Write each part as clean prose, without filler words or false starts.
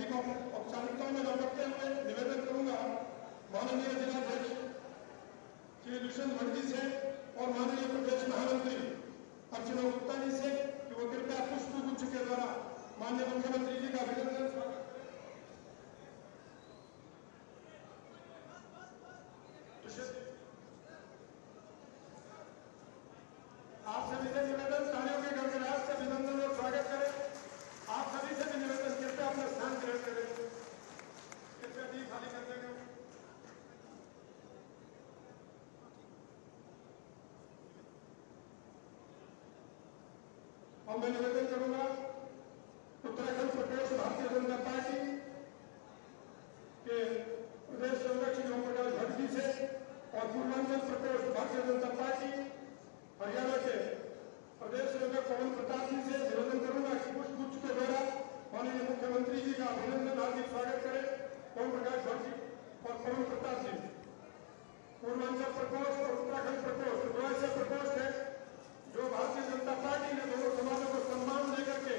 अधिक औपचारिकताओं में न बढ़ते हुए निवेदन करूंगा माननीय जिलाध्यक्ष श्री दुष्यंत भट्टी से और माननीय प्रदेश महामंत्री अर्चना गुप्ता जी से कि वो कृपया पुष्प गुच्छ के द्वारा माननीय मुख्यमंत्री जी का अभिनंदन स्वागत आप सभी से निवेदन तालियों के गड़गड़ाहट से अभिनंदन और स्वागत करें। आप सभी से भी निवेदन कृपया अपना स्थान ग्रहण करें। कृपया दी खाली कर देंगे। और मैं निवेदन करूंगा उत्तराखंड प्रदेश भारतीय जनता पार्टी के प्रदेश अध्यक्ष ओम प्रकाश भट्ट जी से और पूर्वांचल प्रदेश भारतीय जनता पार्टी हरियाणा के प्रदेश अध्यक्ष पवन प्रताप जी से निवेदन करूंगा कि पुष्प गुच्छ के द्वारा माननीय मुख्यमंत्री जी का अभिनंदन हार्दिक स्वागत करें। ओम प्रकाश भट्ट जी और पवन प्रताप जी। पूर्वांचल प्रकोष्ठ और उत्तराखंड प्रकोष्ठ दो ऐसे प्रकोष्ठ है जो भारतीय जनता पार्टी ने दोनों समाजों को सम्मान देकर के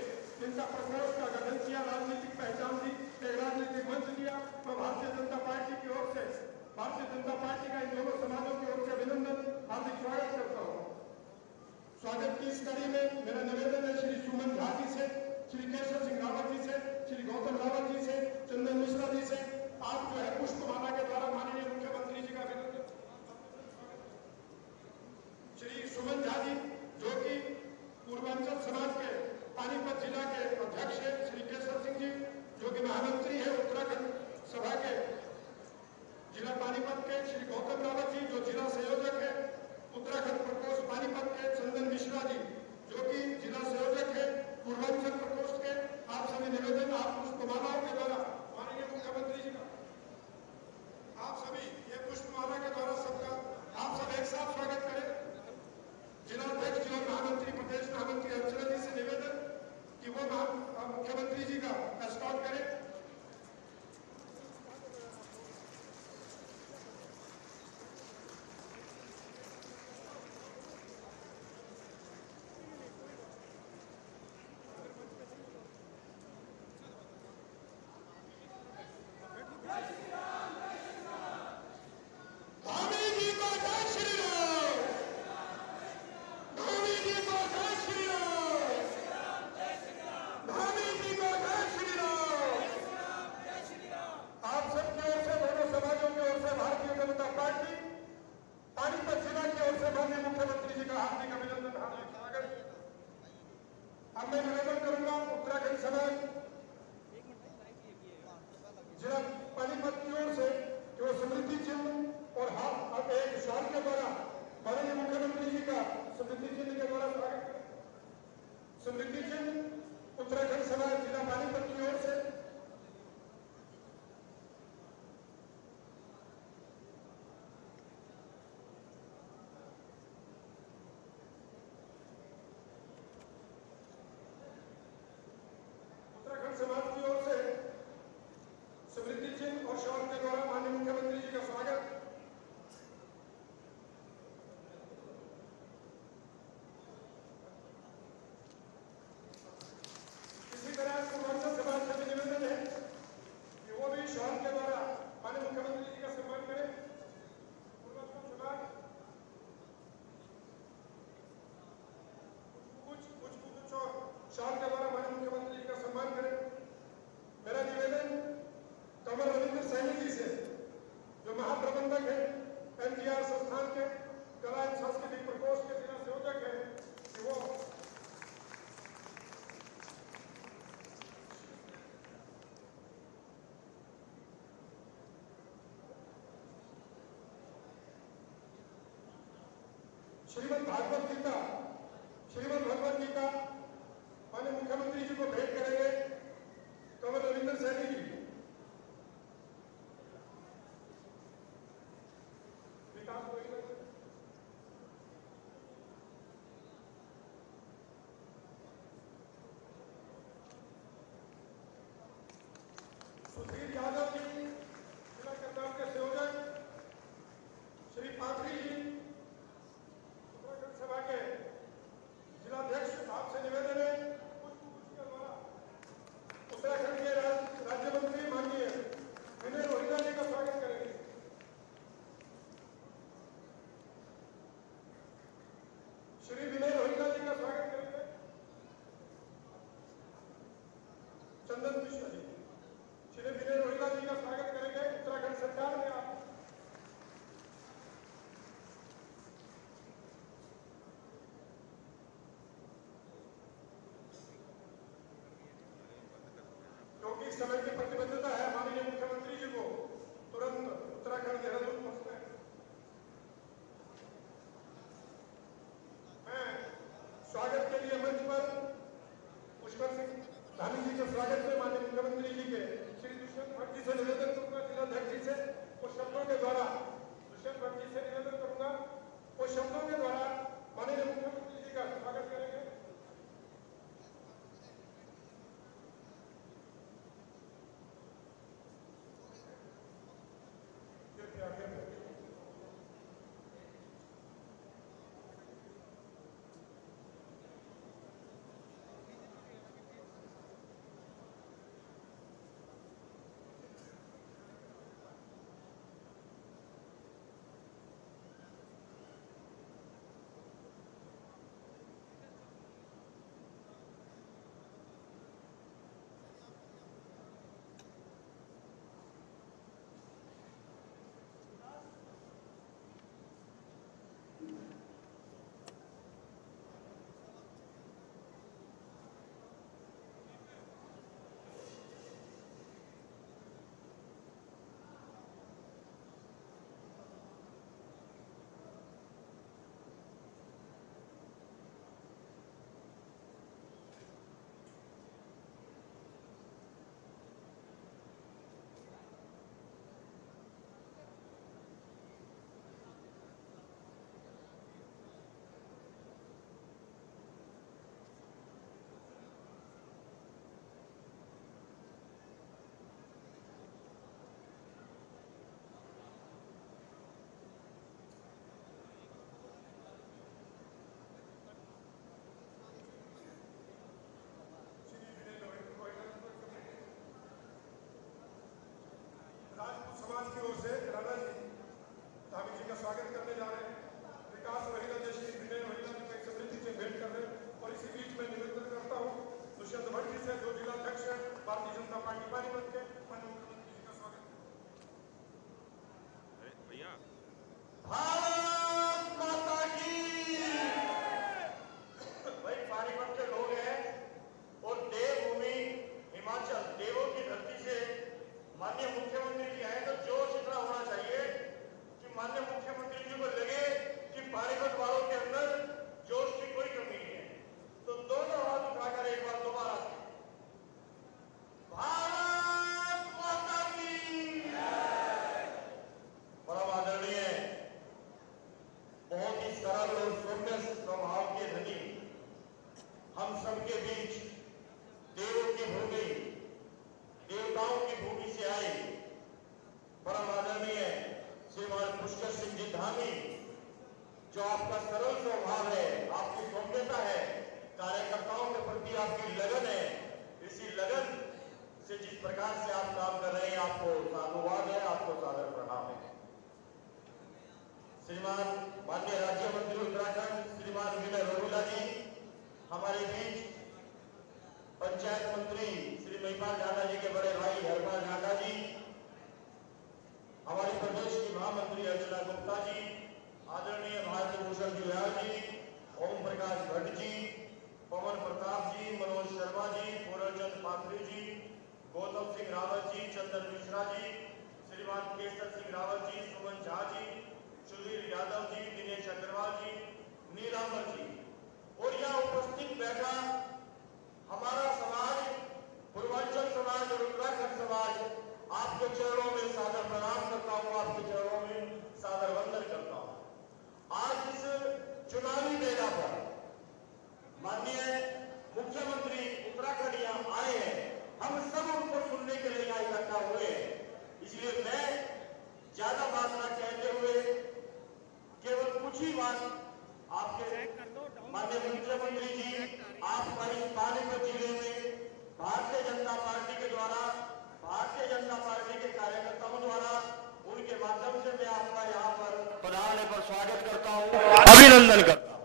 अभिनंदन करता हूं।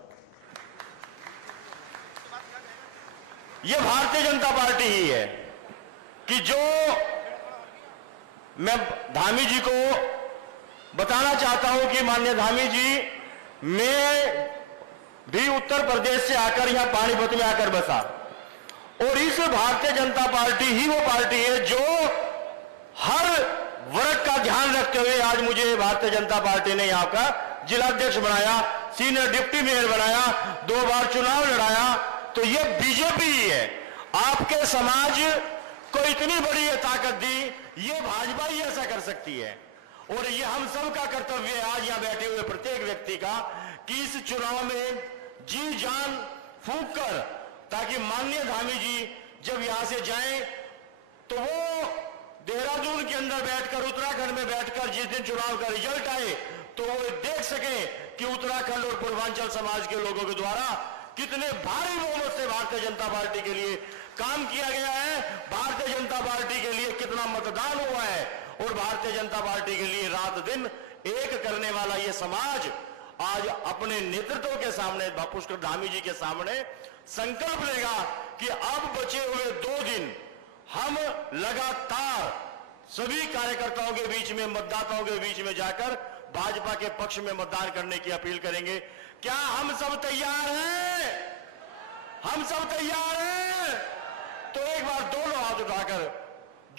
यह भारतीय जनता पार्टी ही है कि जो मैं धामी जी को बताना चाहता हूं कि माननीय धामी जी, मैं भी उत्तर प्रदेश से आकर यहां पानीपत में आकर बसा, और इस भारतीय जनता पार्टी ही वो पार्टी है जो हर वर्ग का ध्यान रखते हुए आज मुझे भारतीय जनता पार्टी ने यहां का जिलाध्यक्ष बनाया, सीनियर डिप्टी मेयर बनाया, 2 बार चुनाव लड़ाया। तो ये बीजेपी ही है। आपके समाज को इतनी बड़ी ये ताकत दी, ये भाजपा ही ऐसा कर सकती है। और ये हम सब का कर्तव्य है आज यहां बैठे हुए प्रत्येक व्यक्ति का कि इस चुनाव में जी जान फूंक कर, ताकि माननीय धामी जी जब यहां से जाएं तो वो देहरादून के अंदर बैठकर, उत्तराखंड में बैठकर जिस दिन चुनाव का रिजल्ट आए तो वो देख सके कि उत्तराखंड और पूर्वांचल समाज के लोगों के द्वारा कितने भारी बहुमत से भारतीय जनता पार्टी के लिए काम किया गया है, भारतीय जनता पार्टी के लिए कितना मतदान हुआ है, और भारतीय जनता पार्टी के लिए रात दिन एक करने वाला ये समाज आज अपने नेतृत्व के सामने, पुष्कर धामी जी के सामने संकल्प लेगा कि अब बचे हुए 2 दिन हम लगातार सभी कार्यकर्ताओं के बीच में, मतदाताओं के बीच में जाकर भाजपा के पक्ष में मतदान करने की अपील करेंगे। क्या हम सब तैयार हैं? हम सब तैयार हैं? तो एक बार दोनों हाथ उठाकर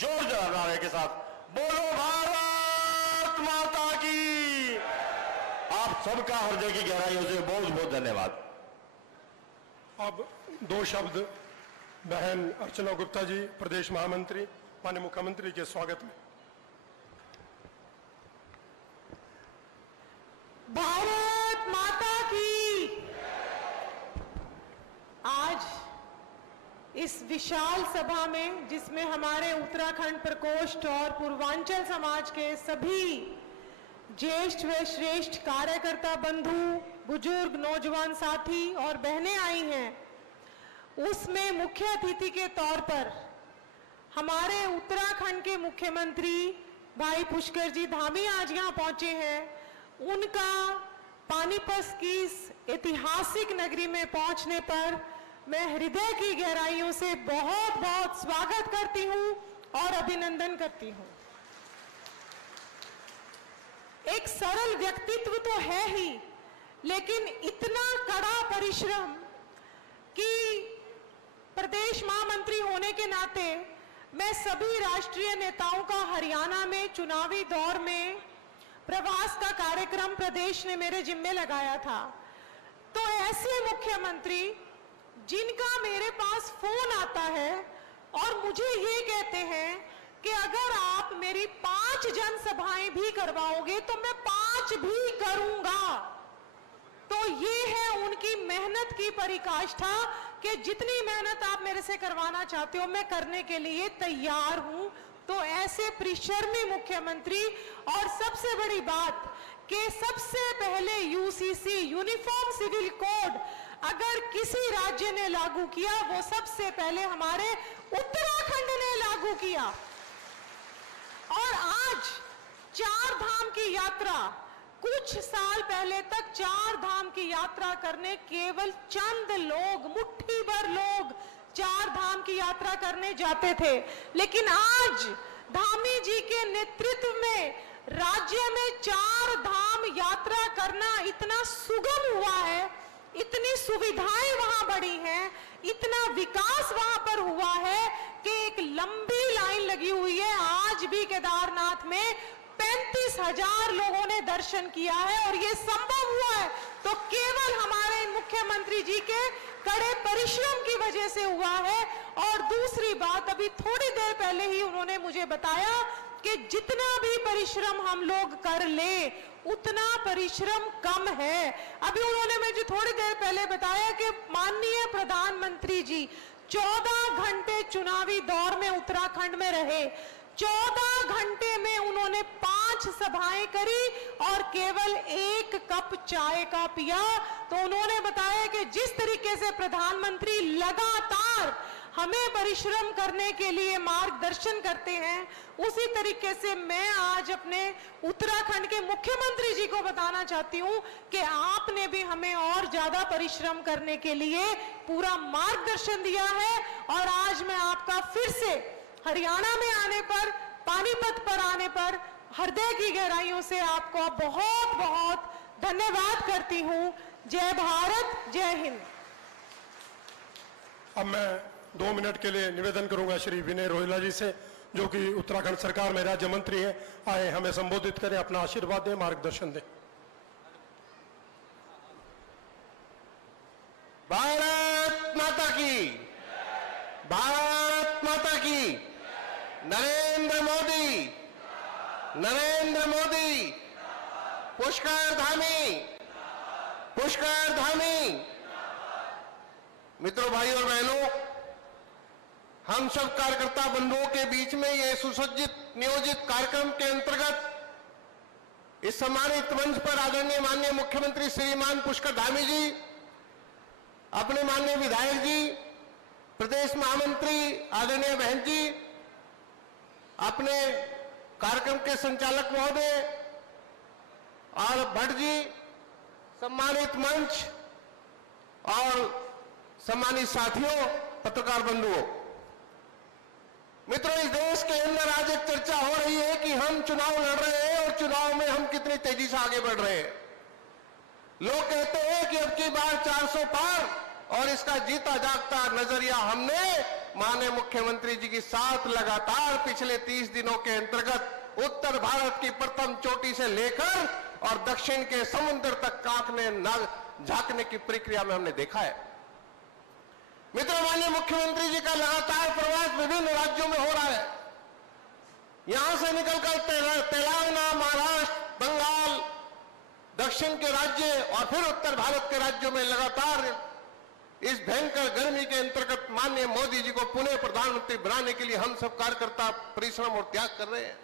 जोरदार नारे के साथ बोलो भारत माता की। आप सबका हृदय की गहराइयों से बहुत बहुत धन्यवाद। अब 2 शब्द बहन अर्चना गुप्ता जी, प्रदेश महामंत्री, माननीय मुख्यमंत्री के स्वागत में। भारत माता की। आज इस विशाल सभा में, जिसमें हमारे उत्तराखंड प्रकोष्ठ और पूर्वांचल समाज के सभी ज्येष्ठ व श्रेष्ठ कार्यकर्ता बंधु, बुजुर्ग, नौजवान साथी और बहनें आई हैं, उसमें मुख्य अतिथि के तौर पर हमारे उत्तराखंड के मुख्यमंत्री भाई पुष्कर जी धामी आज यहाँ पहुंचे हैं। उनका पानीपत की इस ऐतिहासिक नगरी में पहुंचने पर मैं हृदय की गहराइयों से बहुत बहुत स्वागत करती हूं और अभिनंदन करती हूं। एक सरल व्यक्तित्व तो है ही, लेकिन इतना कड़ा परिश्रम कि प्रदेश महामंत्री होने के नाते मैं सभी राष्ट्रीय नेताओं का हरियाणा में चुनावी दौर में प्रवास का कार्यक्रम प्रदेश ने मेरे जिम्मे लगाया था। तो ऐसे मुख्यमंत्री जिनका मेरे पास फोन आता है और मुझे ये कहते हैं कि अगर आप मेरी 5 जनसभाएं भी करवाओगे तो मैं 5 भी करूंगा, तो ये है उनकी मेहनत की पराकाष्ठा कि जितनी मेहनत आप मेरे से करवाना चाहते हो मैं करने के लिए तैयार हूं। तो ऐसे परिश्रमी मुख्यमंत्री, और सबसे बड़ी बात कि सबसे पहले यूसीसी यूनिफॉर्म सिविल कोड अगर किसी राज्य ने लागू किया वो सबसे पहले हमारे उत्तराखंड ने लागू किया। और आज 4 धाम की यात्रा, कुछ साल पहले तक 4 धाम की यात्रा करने केवल चंद लोग, मुट्ठी भर लोग 4 धाम की यात्रा करने जाते थे, लेकिन आज धामी जी के नेतृत्व में राज्य में 4 धाम यात्रा करना इतना सुगम हुआ है, इतनी सुविधाएं वहां बढ़ी हैं, इतना विकास वहां पर हुआ है कि एक लंबी लाइन लगी हुई है। आज भी केदारनाथ में 35,000 लोगों ने दर्शन किया है, और ये संभव हुआ है तो केवल हमारे मुख्यमंत्री जी के कड़े परिश्रम की वजह से हुआ है। और दूसरी बात, अभी थोड़ी देर पहले ही उन्होंने मुझे बताया कि जितना भी परिश्रम हम लोग कर ले उतना परिश्रम कम है। अभी उन्होंने मुझे थोड़ी देर पहले बताया कि माननीय प्रधानमंत्री जी 14 घंटे चुनावी दौर में उत्तराखंड में रहे, 14 घंटे में उन्होंने 5 सभाएं करी और केवल 1 कप चाय का पिया। तो उन्होंने बताया कि जिस तरीके से प्रधानमंत्री लगातार हमें परिश्रम करने के लिए मार्गदर्शन करते हैं, उसी तरीके से मैं आज अपने उत्तराखंड के मुख्यमंत्री जी को बताना चाहती हूं कि आपने भी हमें और ज्यादा परिश्रम करने के लिए पूरा मार्गदर्शन दिया है। और आज मैं आपका फिर से हरियाणा में आने पर, पानीपत पर आने पर हृदय की गहराइयों से आपको बहुत बहुत धन्यवाद करती हूं। जय भारत, जय हिंद। अब मैं 2 मिनट के लिए निवेदन करूंगा श्री विनय रोहिला जी से, जो कि उत्तराखंड सरकार में राज्य मंत्री हैं, आए हमें संबोधित करें, अपना आशीर्वाद दें, मार्गदर्शन दें। भारत माता की, भारत माता की। नरेंद्र मोदी, नरेंद्र मोदी, पुष्कर धामी, पुष्कर धामी। मित्रों, भाई और बहनों, हम सब कार्यकर्ता बंधुओं के बीच में ये सुसज्जित नियोजित कार्यक्रम के अंतर्गत इस सम्मानित मंच पर आदरणीय माननीय मुख्यमंत्री श्रीमान पुष्कर धामी जी, अपने माननीय विधायक जी, प्रदेश महामंत्री आदरणीय बहन जी, अपने कार्यक्रम के संचालक महोदय और भट्ट जी, सम्मानित मंच और सम्मानित साथियों, पत्रकार बंधुओं। मित्रों, इस देश के अंदर आज एक चर्चा हो रही है कि हम चुनाव लड़ रहे हैं और चुनाव में हम कितनी तेजी से आगे बढ़ रहे हैं। लोग कहते हैं कि अब की बार 400 पार, और इसका जीता जागता नजरिया हमने माननीय मुख्यमंत्री जी की साथ लगातार पिछले 30 दिनों के अंतर्गत उत्तर भारत की प्रथम चोटी से लेकर और दक्षिण के समुद्र तक झांकने की प्रक्रिया में हमने देखा है। मित्रों, माननीय मुख्यमंत्री जी का लगातार प्रवास विभिन्न राज्यों में हो रहा है। यहां से निकलकर तेलंगाना, महाराष्ट्र, बंगाल, दक्षिण के राज्य और फिर उत्तर भारत के राज्यों में लगातार इस भयंकर गर्मी के अंतर्गत माननीय मोदी जी को पुनः प्रधानमंत्री बनाने के लिए हम सब कार्यकर्ता परिश्रम और त्याग कर रहे हैं।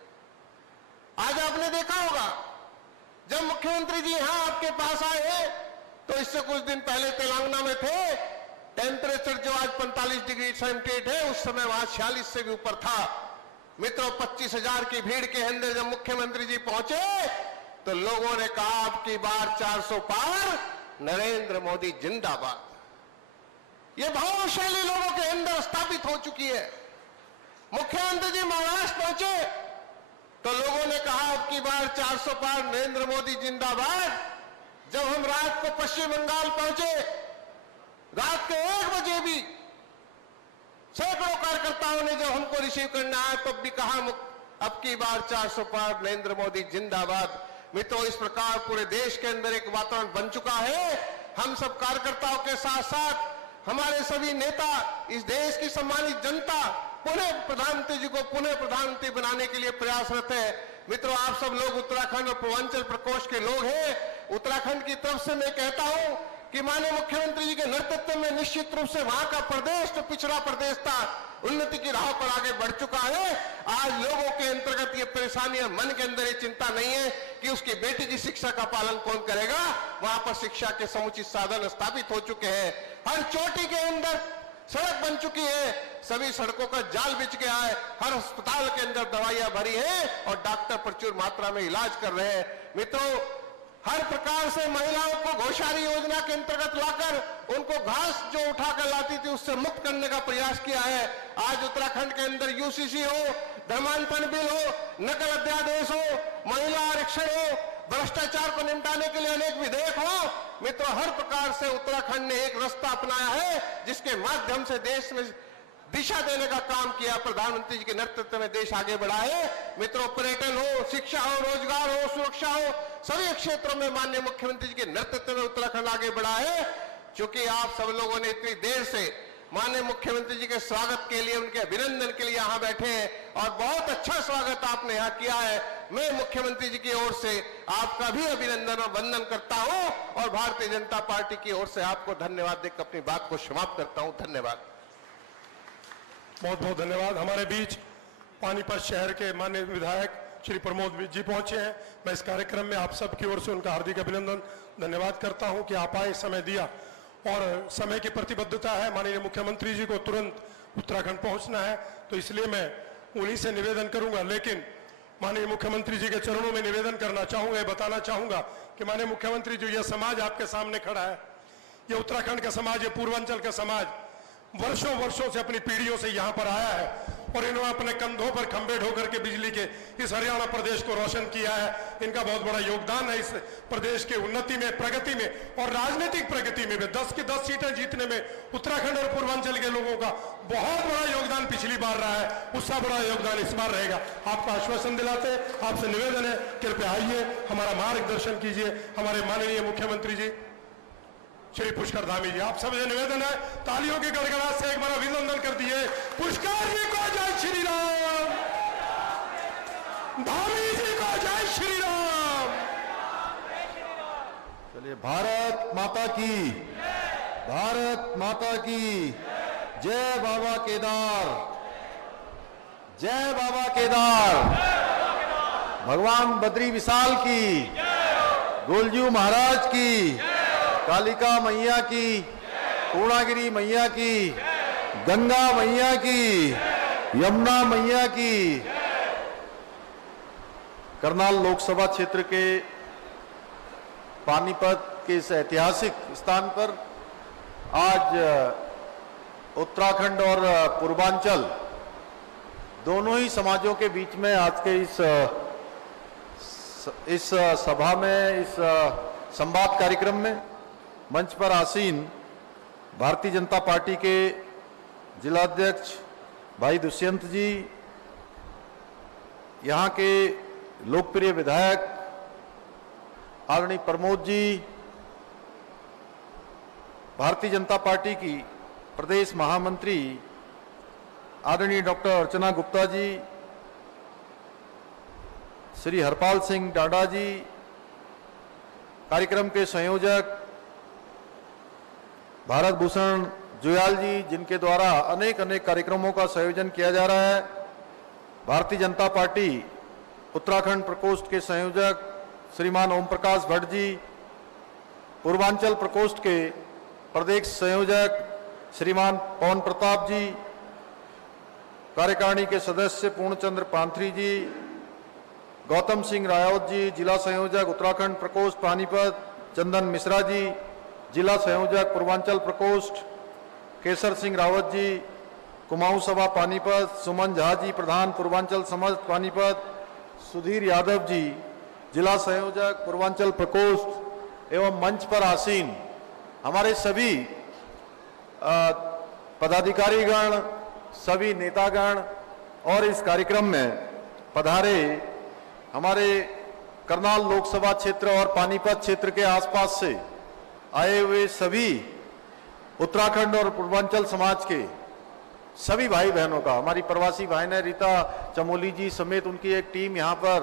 आज आपने देखा होगा, जब मुख्यमंत्री जी यहां आपके पास आए तो इससे कुछ दिन पहले तेलंगाना में थे। टेम्परेचर जो आज 45 डिग्री सेंटीग्रेड है, उस समय वहां 46 से भी ऊपर था। मित्रों, 25,000 की भीड़ के अंदर जब मुख्यमंत्री जी पहुंचे तो लोगों ने कहा, अब की बार 400 पार, नरेंद्र मोदी जिंदाबाद। ये भावशैली लोगों के अंदर स्थापित हो चुकी है। मुख्यमंत्री जी महाराष्ट्र पहुंचे तो लोगों ने कहा, अब की बार 400 पार, नरेंद्र मोदी जिंदाबाद। जब हम रात को पश्चिम बंगाल पहुंचे, रात के 1 बजे भी सैकड़ों कार्यकर्ताओं ने जब हमको रिसीव करना आया तब भी कहा, अब की बार 400 पार, नरेंद्र मोदी जिंदाबाद। मित्रों, इस प्रकार पूरे देश के अंदर एक वातावरण बन चुका है। हम सब कार्यकर्ताओं के साथ साथ हमारे सभी नेता, इस देश की सम्मानित जनता पुनः प्रधानमंत्री जी को पुनः प्रधानमंत्री बनाने के लिए प्रयासरत है। मित्रों, आप सब लोग उत्तराखंड और पूर्वांचल प्रकोष्ठ के लोग हैं। उत्तराखंड की तरफ से मैं कहता हूं कि माननीय मुख्यमंत्री जी के नेतृत्व में निश्चित रूप से वहां का प्रदेश तो पिछड़ा प्रदेश था, उन्नति की राह पर आगे बढ़ चुका है। आज लोगों के अंतर्गत ये परेशानी है, मन के अंदर ये चिंता नहीं है कि उसकी बेटी की शिक्षा का पालन कौन करेगा। वहां पर शिक्षा के समुचित साधन स्थापित हो चुके हैं। हर चोटी के अंदर सड़क बन चुकी है, सभी सड़कों का जाल बिछ गया है। हर अस्पताल के अंदर दवाइयां भरी है और डॉक्टर प्रचुर मात्रा में इलाज कर रहे हैं। मित्रों, हर प्रकार से महिलाओं को गौशाली योजना के अंतर्गत लाकर उनको घास जो उठाकर लाती थी उससे मुक्त करने का प्रयास किया है। आज उत्तराखंड के अंदर यूसीसी हो, धर्मांतरण बिल हो, नकल अध्यादेश हो, महिला आरक्षण हो, भ्रष्टाचार को निपटाने के लिए अनेक विधेयक हो। मित्रों, हर प्रकार से उत्तराखंड ने एक रास्ता अपनाया है जिसके माध्यम से देश में दिशा देने का काम किया। प्रधानमंत्री जी के नेतृत्व में देश आगे बढ़ा है। मित्रों, पर्यटन हो, शिक्षा हो, रोजगार हो, सुरक्षा हो, सभी क्षेत्रों में माननीय मुख्यमंत्री जी के नेतृत्व में उत्तराखंड आगे बढ़ा है। क्योंकि आप सब लोगों ने इतनी देर से माननीय मुख्यमंत्री जी के स्वागत के लिए, उनके अभिनंदन के लिए यहाँ बैठे हैं और बहुत अच्छा स्वागत आपने यहाँ किया है। मैं मुख्यमंत्री जी की ओर से आपका भी अभिनंदन और वंदन करता हूँ और भारतीय जनता पार्टी की ओर से आपको धन्यवाद देकर अपनी बात को समाप्त करता हूँ। धन्यवाद। बहुत बहुत धन्यवाद। हमारे बीच पानीपत शहर के माननीय विधायक श्री प्रमोद जी पहुंचे हैं। मैं इस कार्यक्रम में आप सबकी ओर से उनका हार्दिक अभिनंदन धन्यवाद करता हूं कि आप आए, समय दिया और समय की प्रतिबद्धता है। माननीय मुख्यमंत्री जी को तुरंत उत्तराखंड पहुंचना है, तो इसलिए मैं उन्हीं से निवेदन करूंगा। लेकिन माननीय मुख्यमंत्री जी के चरणों में निवेदन करना चाहूंगा, बताना चाहूंगा कि माननीय मुख्यमंत्री जो यह समाज आपके सामने खड़ा है, यह उत्तराखंड का समाज, ये पूर्वांचल का समाज वर्षों वर्षों से अपनी पीढ़ियों से यहाँ पर आया है और इन्होंने अपने कंधों पर खंभे ढोकर के बिजली के इस हरियाणा प्रदेश को रोशन किया है। इनका बहुत बड़ा योगदान है इस प्रदेश के उन्नति में, प्रगति में और राजनीतिक प्रगति में भी। 10 की 10 सीटें जीतने में उत्तराखंड और पूर्वांचल के लोगों का बहुत बड़ा योगदान पिछली बार रहा है, उसका बड़ा योगदान इस बार रहेगा। आपको आश्वासन दिलाते आपसे निवेदन है, कृपया आइए, हमारा मार्गदर्शन कीजिए। हमारे माननीय मुख्यमंत्री जी श्री पुष्कर धामी जी, आप सबसे निवेदन है, तालियों की गड़गड़ाहट से एक बार अभिनंदन कर दिए। पुष्कर जी को जय श्री राम, धामी जी को जय श्री राम। चलिए, भारत माता की, भारत माता की जय। बाबा केदार, जय बाबा केदार। भगवान बद्री विशाल की, गोलजू महाराज की, कालिका मैया की, पूर्णागिरी मैया की, गंगा मैया की, यमुना मैया की। करनाल लोकसभा क्षेत्र के पानीपत के इस ऐतिहासिक स्थान पर आज उत्तराखंड और पूर्वांचल दोनों ही समाजों के बीच में आज के इस सभा में, इस संवाद कार्यक्रम में मंच पर आसीन भारतीय जनता पार्टी के जिलाध्यक्ष भाई दुष्यंत जी, यहाँ के लोकप्रिय विधायक आदरणीय प्रमोद जी, भारतीय जनता पार्टी की प्रदेश महामंत्री आदरणीय डॉक्टर अर्चना गुप्ता जी, श्री हरपाल सिंह डाडा जी, कार्यक्रम के संयोजक भारत भूषण जुयाल जी, जिनके द्वारा अनेक कार्यक्रमों का संयोजन किया जा रहा है, भारतीय जनता पार्टी उत्तराखंड प्रकोष्ठ के संयोजक श्रीमान ओम प्रकाश भट्ट जी, पूर्वांचल प्रकोष्ठ के प्रदेश संयोजक श्रीमान पवन प्रताप जी, कार्यकारिणी के सदस्य पूर्णचंद्र पांथरी जी, गौतम सिंह रायौत जी, जिला संयोजक उत्तराखंड प्रकोष्ठ पानीपत चंदन मिश्रा जी, जिला संयोजक पूर्वांचल प्रकोष्ठ केसर सिंह रावत जी, कुमाऊं सभा पानीपत सुमन झा जी, प्रधान पूर्वांचल समाज पानीपत सुधीर यादव जी, जिला संयोजक पूर्वांचल प्रकोष्ठ एवं मंच पर आसीन हमारे सभी पदाधिकारीगण, सभी नेतागण और इस कार्यक्रम में पधारे हमारे करनाल लोकसभा क्षेत्र और पानीपत क्षेत्र के आसपास से आए हुए सभी उत्तराखंड और पूर्वांचल समाज के सभी भाई बहनों का, हमारी प्रवासी बहनें रीता चमोली जी समेत उनकी एक टीम यहाँ पर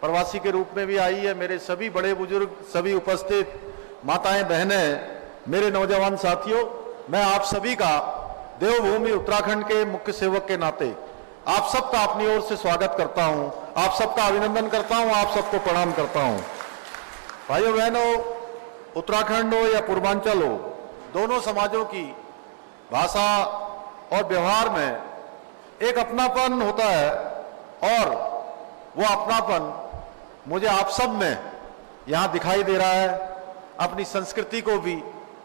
प्रवासी के रूप में भी आई है। मेरे सभी बड़े बुजुर्ग, सभी उपस्थित माताएं बहनें, मेरे नौजवान साथियों, मैं आप सभी का देवभूमि उत्तराखंड के मुख्य सेवक के नाते आप सबका अपनी ओर से स्वागत करता हूं, आप सबका अभिनंदन करता हूं, आप सबको प्रणाम करता हूं। भाइयों बहनों, उत्तराखंड हो या पूर्वांचल हो, दोनों समाजों की भाषा और व्यवहार में एक अपनापन होता है और वो अपनापन मुझे आप सब में यहाँ दिखाई दे रहा है। अपनी संस्कृति को भी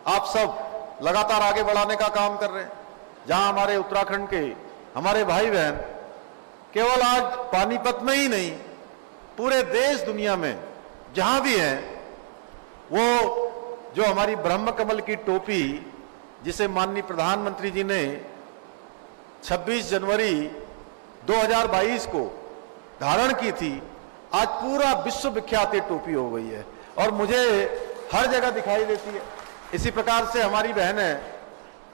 आप सब लगातार आगे बढ़ाने का काम कर रहे हैं। जहाँ हमारे उत्तराखंड के हमारे भाई बहन केवल आज पानीपत में ही नहीं, पूरे देश दुनिया में जहाँ भी हैं, वो जो हमारी ब्रह्म कमल की टोपी जिसे माननीय प्रधानमंत्री जी ने 26 जनवरी 2022 को धारण की थी, आज पूरा विश्व विख्यात ये टोपी हो गई है और मुझे हर जगह दिखाई देती है। इसी प्रकार से हमारी बहनें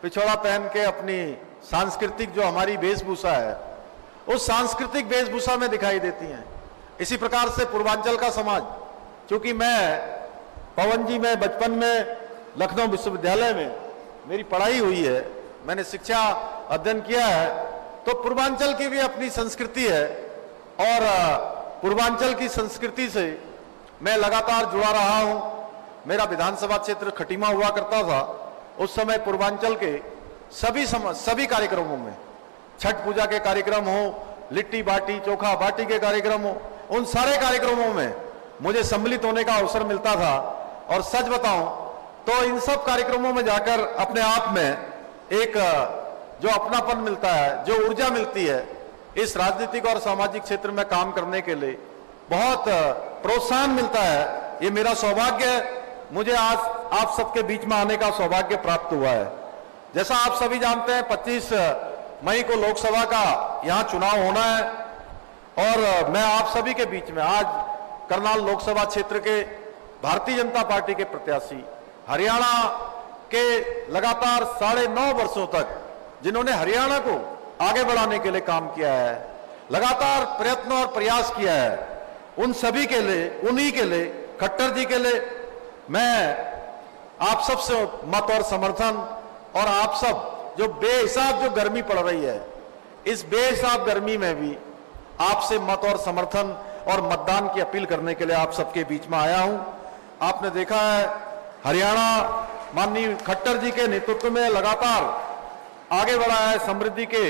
पिछोड़ा पहन के अपनी सांस्कृतिक जो हमारी वेशभूषा है उस सांस्कृतिक वेशभूषा में दिखाई देती हैं। इसी प्रकार से पूर्वांचल का समाज, क्योंकि मैं पवन जी में बचपन में लखनऊ विश्वविद्यालय में मेरी पढ़ाई हुई है, मैंने शिक्षा अध्ययन किया है, तो पूर्वांचल की भी अपनी संस्कृति है और पूर्वांचल की संस्कृति से मैं लगातार जुड़ा रहा हूं। मेरा विधानसभा क्षेत्र खटीमा हुआ करता था, उस समय पूर्वांचल के सभी कार्यक्रमों में, छठ पूजा के कार्यक्रम हो, लिट्टी बाटी चोखा बाटी के कार्यक्रम हो, उन सारे कार्यक्रमों में मुझे सम्मिलित होने का अवसर मिलता था। और सच बताऊं तो इन सब कार्यक्रमों में जाकर अपने आप में एक जो अपनापन मिलता है, जो ऊर्जा मिलती है, इस राजनीतिक और सामाजिक क्षेत्र में काम करने के लिए बहुत प्रोत्साहन मिलता है। ये मेरा सौभाग्य है, मुझे आज आप सबके बीच में आने का सौभाग्य प्राप्त हुआ है। जैसा आप सभी जानते हैं 25 मई को लोकसभा का यहाँ चुनाव होना है और मैं आप सभी के बीच में आज करनाल लोकसभा क्षेत्र के भारतीय जनता पार्टी के प्रत्याशी, हरियाणा के लगातार 9.5 वर्षों तक जिन्होंने हरियाणा को आगे बढ़ाने के लिए काम किया है, लगातार प्रयत्न और प्रयास किया है, उन सभी के लिए, उन्हीं के लिए, खट्टर जी के लिए मैं आप सबसे मत और समर्थन, और आप सब जो बेहिसाब जो गर्मी पड़ रही है, इस बेहिसाब गर्मी में भी आपसे मत और समर्थन और मतदान की अपील करने के लिए आप सबके बीच में आया हूं। आपने देखा है हरियाणा माननीय खट्टर जी के नेतृत्व में लगातार आगे बढ़ा है, समृद्धि के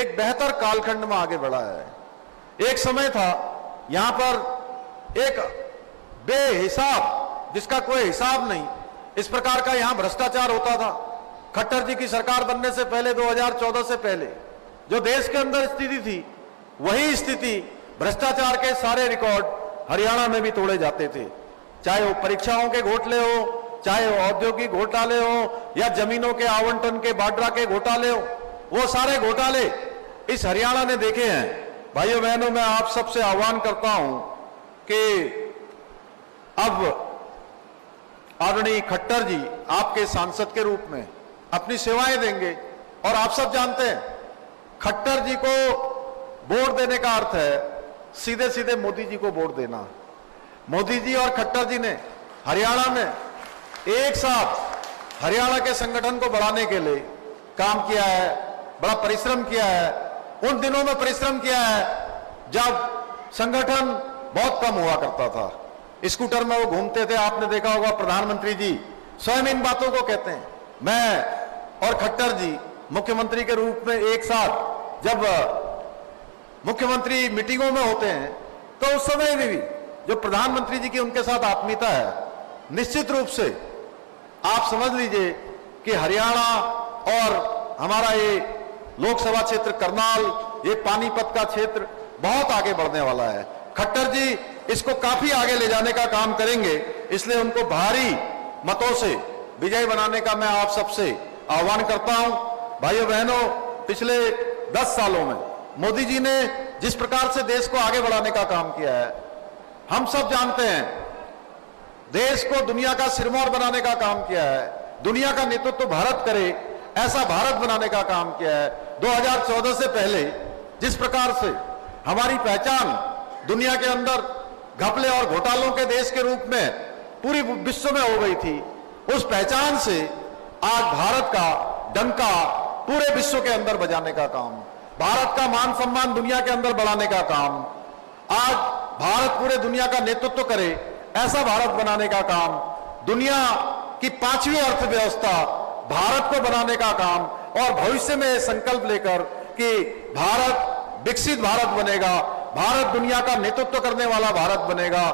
एक बेहतर कालखंड में आगे बढ़ा है। एक समय था यहां पर एक बेहिसाब, जिसका कोई हिसाब नहीं, इस प्रकार का यहां भ्रष्टाचार होता था। खट्टर जी की सरकार बनने से पहले 2014 से पहले जो देश के अंदर स्थिति थी, वही स्थिति भ्रष्टाचार के सारे रिकॉर्ड हरियाणा में भी तोड़े जाते थे। चाहे वो परीक्षाओं के घोटाले हो, चाहे वो औद्योगिक घोटाले हो, या जमीनों के आवंटन के बाड्रा के घोटाले हो, वो सारे घोटाले इस हरियाणा ने देखे हैं। भाइयों बहनों, मैं आप सबसे आह्वान करता हूं कि अब आदरणीय खट्टर जी आपके सांसद के रूप में अपनी सेवाएं देंगे, और आप सब जानते हैं खट्टर जी को वोट देने का अर्थ है सीधे सीधे मोदी जी को वोट देना। मोदी जी और खट्टर जी ने हरियाणा में एक साथ हरियाणा के संगठन को बढ़ाने के लिए काम किया है, बड़ा परिश्रम किया है। उन दिनों में परिश्रम किया है जब संगठन बहुत कम हुआ करता था, स्कूटर में वो घूमते थे। आपने देखा होगा प्रधानमंत्री जी स्वयं इन बातों को कहते हैं। मैं और खट्टर जी मुख्यमंत्री के रूप में एक साथ जब मुख्यमंत्री मीटिंगों में होते हैं, तो उस समय में भी जो प्रधानमंत्री जी की उनके साथ आत्मीयता है, निश्चित रूप से आप समझ लीजिए कि हरियाणा और हमारा ये लोकसभा क्षेत्र करनाल, ये पानीपत का क्षेत्र बहुत आगे बढ़ने वाला है। खट्टर जी इसको काफी आगे ले जाने का काम करेंगे, इसलिए उनको भारी मतों से विजय बनाने का मैं आप सबसे आह्वान करता हूं। भाइयों बहनों, पिछले 10 सालों में मोदी जी ने जिस प्रकार से देश को आगे बढ़ाने का काम किया है, हम सब जानते हैं। देश को दुनिया का सिरमौर बनाने का काम किया है, दुनिया का नेतृत्व भारत करे ऐसा भारत बनाने का काम किया है। 2014 से पहले जिस प्रकार से हमारी पहचान दुनिया के अंदर घपले और घोटालों के देश के रूप में पूरी विश्व में हो गई थी, उस पहचान से आज भारत का डंका पूरे विश्व के अंदर बजाने का काम, भारत का मान सम्मान दुनिया के अंदर बढ़ाने का काम, आज भारत पूरे दुनिया का नेतृत्व करे ऐसा भारत बनाने का काम, दुनिया की 5वीं अर्थव्यवस्था भारत को बनाने का काम, और भविष्य में संकल्प लेकर कि भारत विकसित भारत बनेगा, भारत दुनिया का नेतृत्व करने वाला भारत बनेगा,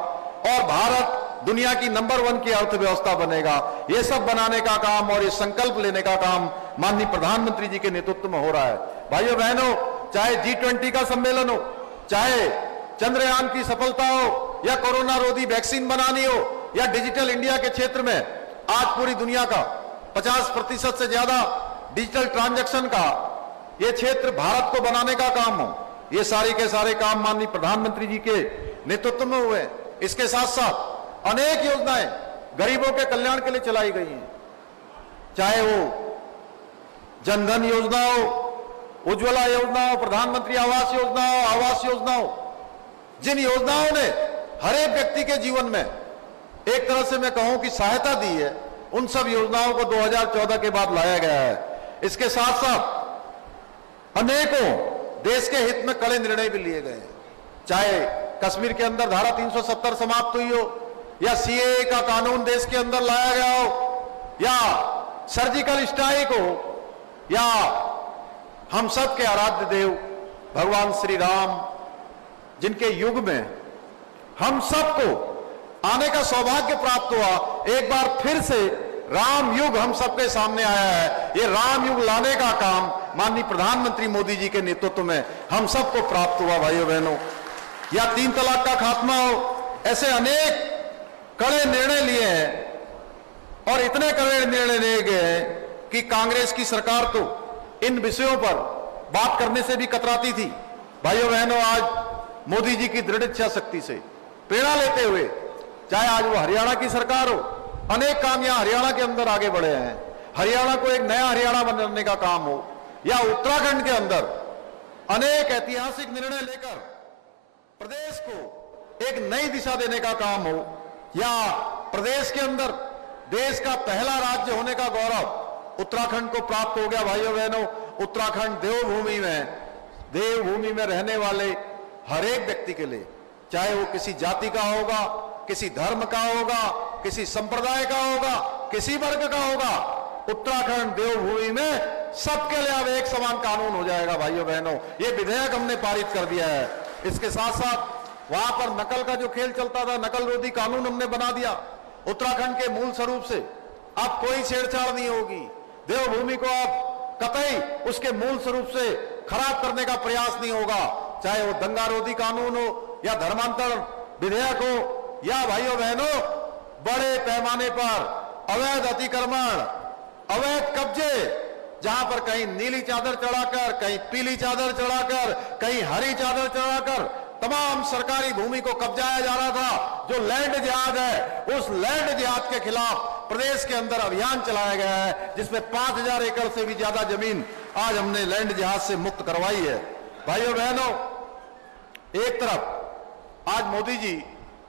और भारत दुनिया की नंबर 1 की अर्थव्यवस्था बनेगा। ये सब बनाने का काम और ये संकल्प लेने का काम माननीय प्रधानमंत्री जी के नेतृत्व में हो रहा है। भाइयों बहनों, चाहे G20 का सम्मेलन हो, चाहे चंद्रयान की सफलता हो, या कोरोना रोधी वैक्सीन बनानी हो, या डिजिटल इंडिया के क्षेत्र में आज पूरी दुनिया का 50% से ज्यादा डिजिटल ट्रांजैक्शन का ये क्षेत्र भारत को बनाने का काम हो, ये सारे के सारे काम माननीय प्रधानमंत्री जी के नेतृत्व में हुए। इसके साथ साथ अनेक योजनाएं गरीबों के कल्याण के लिए चलाई गई हैं, चाहे वो जनधन योजना हो, उज्ज्वला योजना हो, प्रधानमंत्री आवास योजना हो, आवास योजना हो। जिन योजनाओं ने हर एक व्यक्ति के जीवन में एक तरह से मैं कहूं कि सहायता दी है, उन सब योजनाओं को 2014 के बाद लाया गया है। इसके साथ साथ अनेकों देश के हित में कड़े निर्णय भी लिए गए हैं, चाहे कश्मीर के अंदर धारा 370 समाप्त हुई हो, या सीएए का कानून देश के अंदर लाया गया हो, या सर्जिकल स्ट्राइक हो, या हम सब के आराध्य देव भगवान श्री राम, जिनके युग में हम सबको आने का सौभाग्य प्राप्त हुआ, एक बार फिर से राम युग हम सबके सामने आया है। ये राम युग लाने का काम माननीय प्रधानमंत्री मोदी जी के नेतृत्व में हम सबको प्राप्त हुआ। भाइयों बहनों, या 3 तलाक का खात्मा हो, ऐसे अनेक कड़े निर्णय लिए हैं और इतने कड़े निर्णय लिए गए हैं कि कांग्रेस की सरकार तो इन विषयों पर बात करने से भी कतराती थी। भाइयों बहनों, आज मोदी जी की दृढ़ इच्छा शक्ति से प्रेरणा लेते हुए, चाहे आज वो हरियाणा की सरकार हो, अनेक काम यहां हरियाणा के अंदर आगे बढ़े हैं। हरियाणा को एक नया हरियाणा बनाने का काम हो, या उत्तराखंड के अंदर अनेक ऐतिहासिक निर्णय लेकर प्रदेश को एक नई दिशा देने का काम हो, या प्रदेश के अंदर देश का पहला राज्य होने का गौरव उत्तराखंड को प्राप्त हो गया। भाइयों बहनों, उत्तराखंड देवभूमि में रहने वाले हर एक व्यक्ति के लिए, चाहे वो किसी जाति का होगा, किसी धर्म का होगा, किसी संप्रदाय का होगा, किसी वर्ग का होगा, उत्तराखंड देवभूमि में सबके लिए अब एक समान कानून हो जाएगा। भाइयों बहनों, ये विधेयक हमने पारित कर दिया है। इसके साथ साथ वहां पर नकल का जो खेल चलता था, नकल रोधी कानून हमने बना दिया। उत्तराखंड के मूल स्वरूप से अब कोई छेड़छाड़ नहीं होगी। देवभूमि को अब कतई उसके मूल स्वरूप से खराब करने का प्रयास नहीं होगा, चाहे वो दंगा रोधी कानून हो, या धर्मांतर विधेयक हो, या भाइयों बहनों बड़े पैमाने पर अवैध अतिक्रमण, अवैध कब्जे, जहां पर कहीं नीली चादर चढ़ाकर, कहीं पीली चादर चढ़ाकर, कहीं हरी चादर चढ़ाकर तमाम सरकारी भूमि को कब्जाया जा रहा था। जो लैंड जिहाद है, उस लैंड जिहाद के खिलाफ प्रदेश के अंदर अभियान चलाया गया है, जिसमें 5000 एकड़ से भी ज्यादा जमीन आज हमने लैंड जिहाद से मुक्त करवाई है। भाइयों बहनों, एक तरफ आज मोदी जी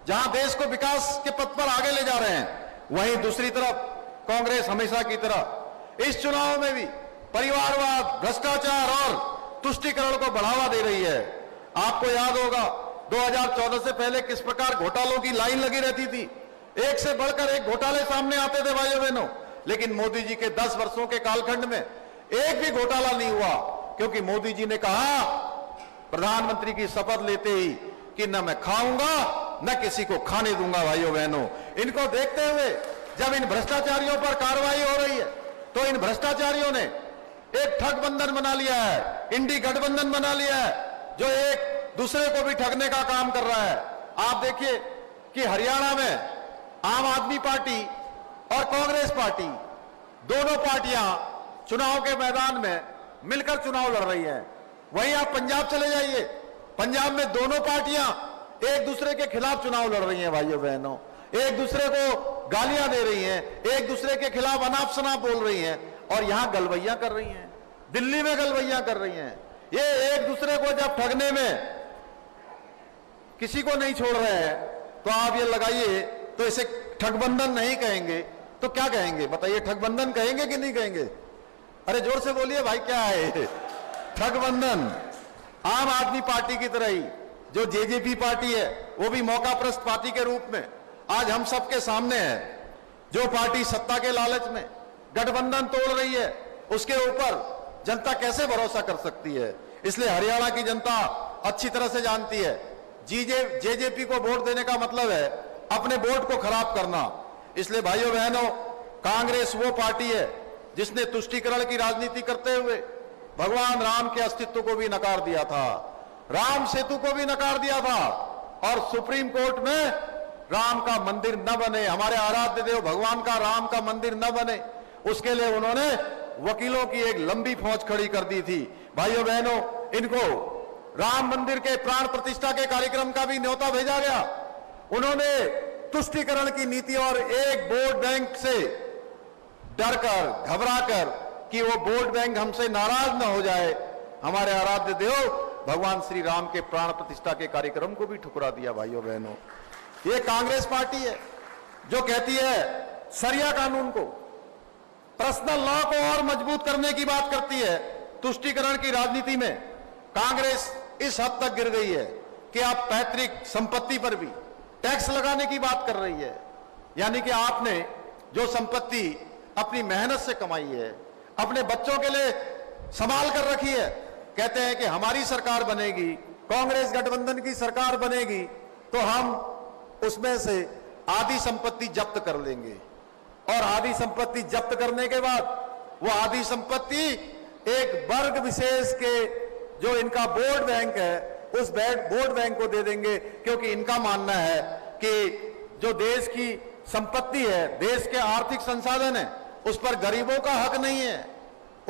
जहां देश को विकास के पथ पर आगे ले जा रहे हैं, वहीं दूसरी तरफ कांग्रेस हमेशा की तरह इस चुनाव में भी परिवारवाद, भ्रष्टाचार और तुष्टीकरण को बढ़ावा दे रही है। आपको याद होगा 2014 से पहले किस प्रकार घोटालों की लाइन लगी रहती थी, एक से बढ़कर एक घोटाले सामने आते थे भाइयों बहनों, लेकिन मोदी जी के 10 वर्षों के कालखंड में एक भी घोटाला नहीं हुआ, क्योंकि मोदी जी ने कहा प्रधानमंत्री की शपथ लेते ही कि न मैं खाऊंगा न किसी को खाने दूंगा। भाइयों बहनों, इनको देखते हुए जब इन भ्रष्टाचारियों पर कार्रवाई हो रही है, तो इन भ्रष्टाचारियों ने एक ठग बंधन बना लिया है, इंडी गठबंधन बना लिया है, जो एक दूसरे को भी ठगने का काम कर रहा है। आप देखिए कि हरियाणा में आम आदमी पार्टी और कांग्रेस पार्टी, दोनों पार्टियां चुनाव के मैदान में मिलकर चुनाव लड़ रही हैं। वहीं आप पंजाब चले जाइए, पंजाब में दोनों पार्टियां एक दूसरे के खिलाफ चुनाव लड़ रही हैं। भाइयों बहनों, एक दूसरे को गालियां दे रही हैं, एक दूसरे के खिलाफ अनाप शनाप बोल रही हैं, और यहां गलवैया कर रही हैं, दिल्ली में गलवैया कर रही हैं। ये एक दूसरे को जब ठगने में किसी को नहीं छोड़ रहे हैं, तो आप ये लगाइए, तो इसे ठगबंधन नहीं कहेंगे तो क्या कहेंगे? बताइए, ठगबंधन कहेंगे कि नहीं कहेंगे? अरे जोर से बोलिए भाई, क्या है ठगबंधन? आम आदमी पार्टी की तरह ही जो जेजेपी पार्टी है, वो भी मौकाप्रस्त पार्टी के रूप में आज हम सबके सामने है। जो पार्टी सत्ता के लालच में गठबंधन तोड़ रही है, उसके ऊपर जनता कैसे भरोसा कर सकती है? इसलिए हरियाणा की जनता अच्छी तरह से जानती है, जेजेपी को वोट देने का मतलब है अपने वोट को खराब करना। इसलिए भाइयों बहनों, कांग्रेस वो पार्टी है जिसने तुष्टीकरण की राजनीति करते हुए भगवान राम के अस्तित्व को भी नकार दिया था, राम सेतु को भी नकार दिया था, और सुप्रीम कोर्ट में राम का मंदिर न बने, हमारे आराध्य देव भगवान का राम का मंदिर न बने, उसके लिए उन्होंने वकीलों की एक लंबी फौज खड़ी कर दी थी। भाइयों बहनों, इनको राम मंदिर के प्राण प्रतिष्ठा के कार्यक्रम का भी न्योता भेजा गया। उन्होंने तुष्टीकरण की नीति और एक वोट बैंक से डरकर, घबराकर कि वो वोट बैंक हमसे नाराज न हो जाए, हमारे आराध्य देव भगवान श्री राम के प्राण प्रतिष्ठा के कार्यक्रम को भी ठुकरा दिया। भाइयों बहनों, ये कांग्रेस पार्टी है जो कहती है सरिया कानून को, पर्सनल लॉ को और मजबूत करने की बात करती है। तुष्टीकरण की राजनीति में कांग्रेस इस हद तक गिर गई है कि आप पैतृक संपत्ति पर भी टैक्स लगाने की बात कर रही है। यानी कि आपने जो संपत्ति अपनी मेहनत से कमाई है, अपने बच्चों के लिए संभाल कर रखी है। कहते हैं कि हमारी सरकार बनेगी, कांग्रेस गठबंधन की सरकार बनेगी तो हम उसमें से आधी संपत्ति जब्त कर लेंगे, और आधी संपत्ति जब्त करने के बाद वो आधी संपत्ति एक वर्ग विशेष के जो इनका वोट बैंक है उस वोट बैंक को दे देंगे, क्योंकि इनका मानना है कि जो देश की संपत्ति है, देश के आर्थिक संसाधन है, उस पर गरीबों का हक नहीं है,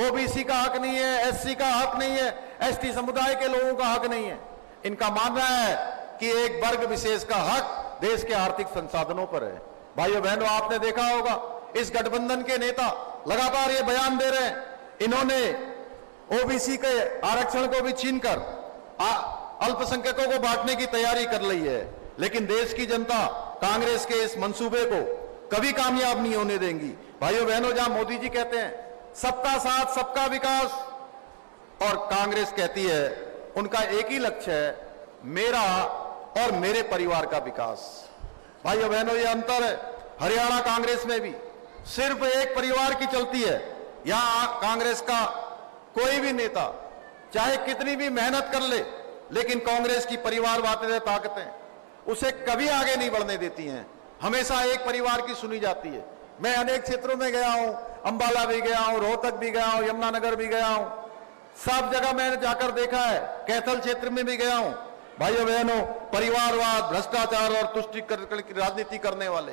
ओबीसी का हक नहीं है, एससी का हक नहीं है, एसटी समुदाय के लोगों का हक नहीं है। इनका मानना है कि एक वर्ग विशेष का हक देश के आर्थिक संसाधनों पर है। भाइयों बहनों, आपने देखा होगा इस गठबंधन के नेता लगातार ये बयान दे रहे हैं, इन्होंने ओबीसी के आरक्षण को भी छीनकर अल्पसंख्यकों को बांटने की तैयारी कर ली है, लेकिन देश की जनता कांग्रेस के इस मंसूबे को कभी कामयाब नहीं होने देंगी। भाइयों बहनों, जहां मोदी जी कहते हैं सबका साथ सबका विकास, और कांग्रेस कहती है उनका एक ही लक्ष्य है, मेरा और मेरे परिवार का विकास। भाइयों बहनों, ये अंतर है। हरियाणा कांग्रेस में भी सिर्फ एक परिवार की चलती है। यहां कांग्रेस का कोई भी नेता चाहे कितनी भी मेहनत कर ले, लेकिन कांग्रेस की परिवारवादी ताकतें उसे कभी आगे नहीं बढ़ने देती हैं, हमेशा एक परिवार की सुनी जाती है। मैं अनेक क्षेत्रों में गया हूं, अंबाला भी गया हूं, रोहतक भी गया हूं, यमुनानगर भी गया हूं, सब जगह मैंने जाकर देखा है, कैथल क्षेत्र में भी गया हूं। भाइयों बहनों, परिवारवाद, भ्रष्टाचार और तुष्टीकरण की राजनीति करने वाले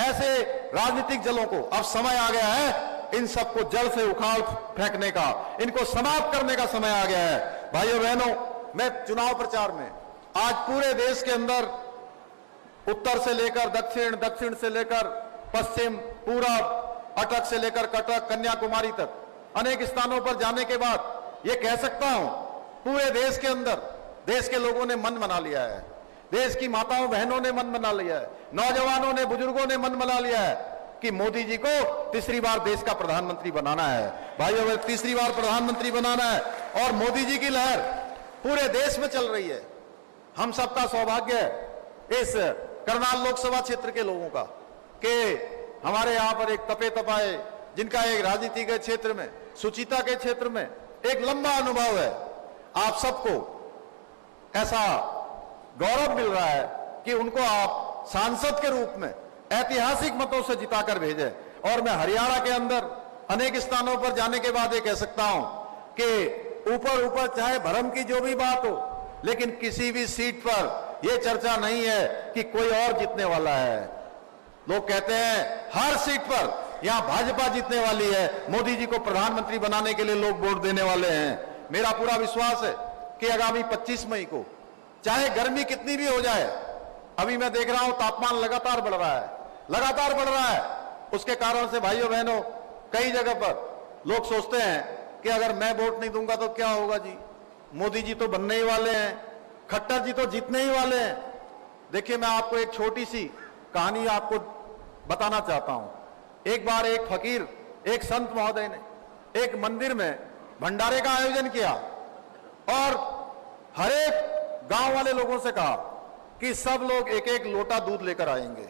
ऐसे राजनीतिक दलों को अब समय आ गया है इन सबको जड़ से उखाड़ फेंकने का, इनको समाप्त करने का समय आ गया है। भाइयों बहनों, मैं चुनाव प्रचार में आज पूरे देश के अंदर उत्तर से लेकर दक्षिण, दक्षिण से लेकर पश्चिम, पूरब, अटक से लेकर कटक, कन्याकुमारी तक अनेक स्थानों पर जाने के बाद ये कह सकता हूं, पूरे देश के अंदर देश के लोगों ने मन बना लिया है, देश की माताओं बहनों ने मन बना लिया है, नौजवानों ने, बुजुर्गों ने मन बना लिया है कि मोदी जी को तीसरी बार देश का प्रधानमंत्री बनाना है। भाइयों, तीसरी बार प्रधानमंत्री बनाना है, और मोदी जी की लहर पूरे देश में चल रही है। हम सबका सौभाग्य है इस करनाल लोकसभा क्षेत्र के लोगों का कि हमारे यहां पर एक तपे तपाए, जिनका एक राजनीति के क्षेत्र में, सुचिता के क्षेत्र में एक लंबा अनुभव है, आप सबको ऐसा गौरव मिल रहा है कि उनको आप सांसद के रूप में ऐतिहासिक मतों से जिताकर भेजे। और मैं हरियाणा के अंदर अनेक स्थानों पर जाने के बाद ये कह सकता हूं कि ऊपर ऊपर चाहे भरम की जो भी बात हो, लेकिन किसी भी सीट पर यह चर्चा नहीं है कि कोई और जीतने वाला है। लोग कहते हैं हर सीट पर यहां भाजपा जीतने वाली है, मोदी जी को प्रधानमंत्री बनाने के लिए लोग वोट देने वाले हैं। मेरा पूरा विश्वास है कि आगामी 25 मई को चाहे गर्मी कितनी भी हो जाए, अभी मैं देख रहा हूं तापमान लगातार बढ़ रहा है, लगातार बढ़ रहा है। उसके कारण से भाइयों बहनों, कई जगह पर लोग सोचते हैं कि अगर मैं वोट नहीं दूंगा तो क्या होगा जी, मोदी जी तो बनने ही वाले हैं, खट्टर जी तो जीतने ही वाले हैं। देखिए, मैं आपको एक छोटी सी कहानी आपको बताना चाहता हूं। एक बार एक फकीर, एक संत महोदय ने एक मंदिर में भंडारे का आयोजन किया और हर एक गांव वाले लोगों से कहा कि सब लोग एक एक लोटा दूध लेकर आएंगे,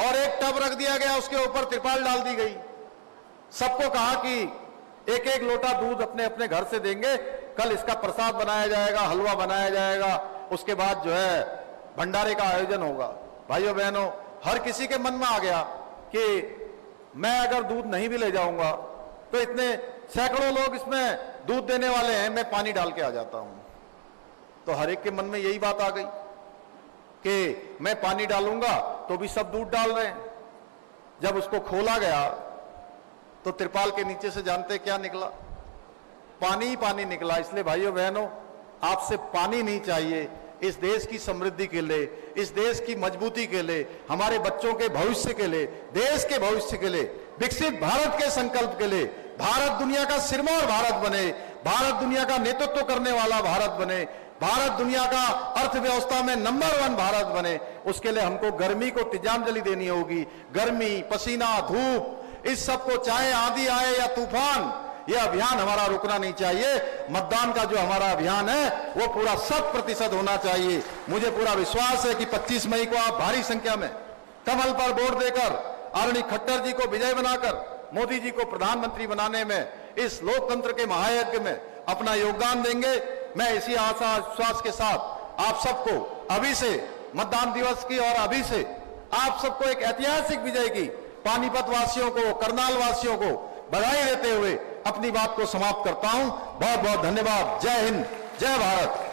और एक टब रख दिया गया, उसके ऊपर तिरपाल डाल दी गई। सबको कहा कि एक एक लोटा दूध अपने अपने घर से देंगे, कल इसका प्रसाद बनाया जाएगा, हलवा बनाया जाएगा, उसके बाद जो है भंडारे का आयोजन होगा। भाइयों बहनों, हर किसी के मन में आ गया कि मैं अगर दूध नहीं भी ले जाऊंगा तो इतने सैकड़ों लोग इसमें दूध देने वाले हैं, मैं पानी डाल के आ जाता हूं। तो हर एक के मन में यही बात आ गई कि मैं पानी डालूंगा तो भी सब दूध डाल रहे हैं। जब उसको खोला गया तो तिरपाल के नीचे से जानते क्या निकला? पानी ही पानी निकला। इसलिए भाइयों बहनों, आपसे पानी नहीं चाहिए। इस देश की समृद्धि के लिए, इस देश की मजबूती के लिए, हमारे बच्चों के भविष्य के लिए, देश के भविष्य के लिए, विकसित भारत के संकल्प के लिए, भारत दुनिया का सिरमौर भारत बने, भारत दुनिया का नेतृत्व करने वाला भारत बने, भारत दुनिया का अर्थव्यवस्था में नंबर 1 भारत बने, उसके लिए हमको गर्मी को तिजामजली देनी होगी। गर्मी, पसीना, धूप, इस सब को चाहे आंधी आए या तूफान, यह अभियान हमारा रुकना नहीं चाहिए। मतदान का जो हमारा अभियान है वो पूरा 100% होना चाहिए। मुझे पूरा विश्वास है कि 25 मई को आप भारी संख्या में कमल पर वोट देकर आदरणीय खट्टर जी को विजय बनाकर मोदी जी को प्रधानमंत्री बनाने में, इस लोकतंत्र के महायज्ञ में अपना योगदान देंगे। मैं इसी आशा विश्वास के साथ आप सबको अभी से मतदान दिवस की और अभी से आप सबको एक ऐतिहासिक विजय की पानीपत वासियों को, करनाल वासियों को बधाई देते हुए अपनी बात को समाप्त करता हूं। बहुत बहुत धन्यवाद। जय हिंद, जय भारत।